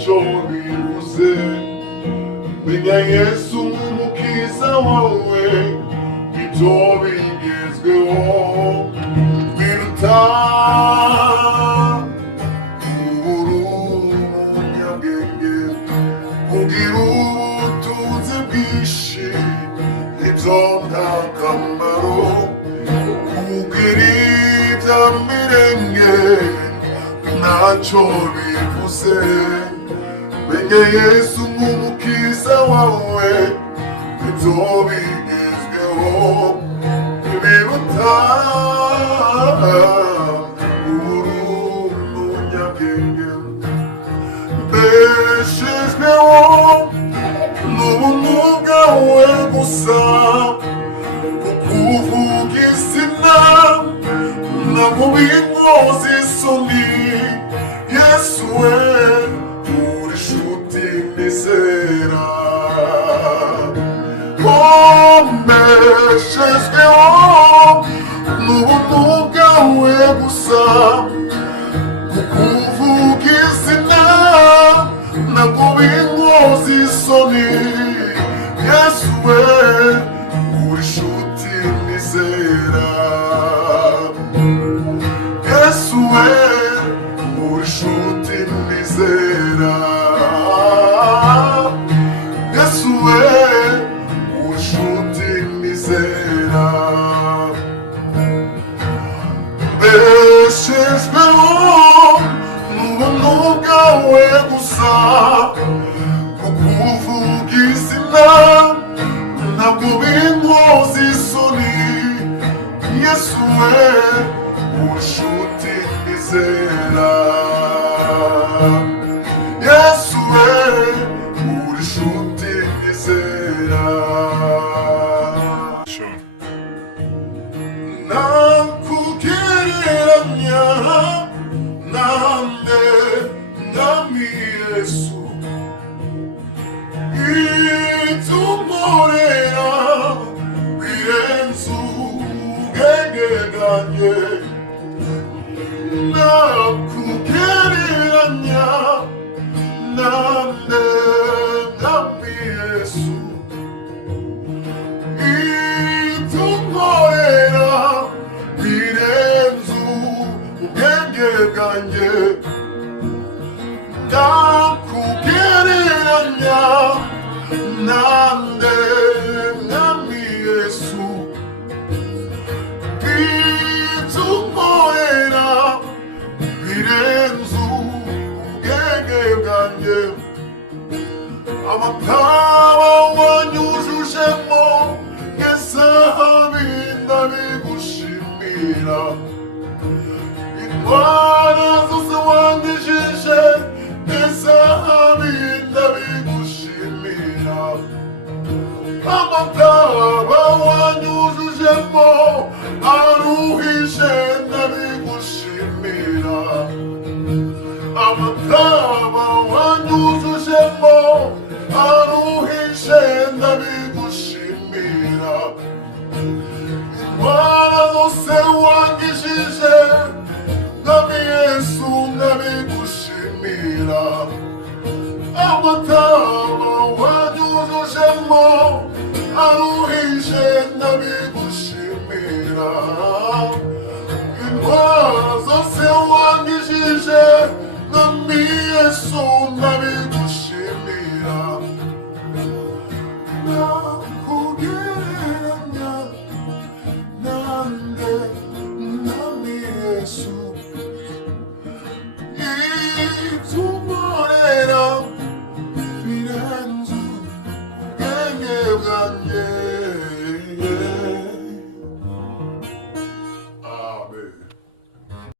ntacyo bivuze. Menya Yesu nk'umukiza wawe, ibyo bigezweho biruta kubura umunyabwenge. Kugira ubutunzi bwinshi ibyo nta kamaro, kugira ibya mirenge ntacyo bivuze. Menya Yesu nk'umukiza wawe, ibyo bigezweho biruta kubura umunyabwenge. Mbeshejweho n'ubuntu bwawe gusa, kukuvuga izina ntabwo binkoza isoni. Yesu we uri inshuti nizera. Mbeshejweho n'ubuntu bwawe gusa, kukuvuga izina ntabwo binkoza isoni. Yesu we uri inshuti nizera. Yesu we uri inshuti nizera. Yesu we uri inshuti nizera. Mbeshejweho n'ubuntu bwawe gusa, kukuvuga izina ntabwo binkoza isoni. Yesu we uri inshuti nizera. Yesu we uri inshuti nizera. Nakugereranya nande nami Yesu, itumorera birenze ubwenge bwanjye. Nakugereranya nande nami Yesu, itumorera birenze ubwenge bwanjye. Nakugereranya nande nami Yesu, itumorera birenze ubwenge bwanjye. Amataba wanyujujemo nk'ezahabu ndabigushimira. Indwara zose wangijije nk'ezahabu ndabigushimira. Amataba wanyujujemo aruhije ndabigushimira. Amataba wanyujujemo aruhije ndabigushimira. Indwara zose wangijije nami Yesu ndabigushimira. Amataba wanyujujemo aruhije ndabigushimira. Indwara zose wangijije nami Yesu ndabigushimira.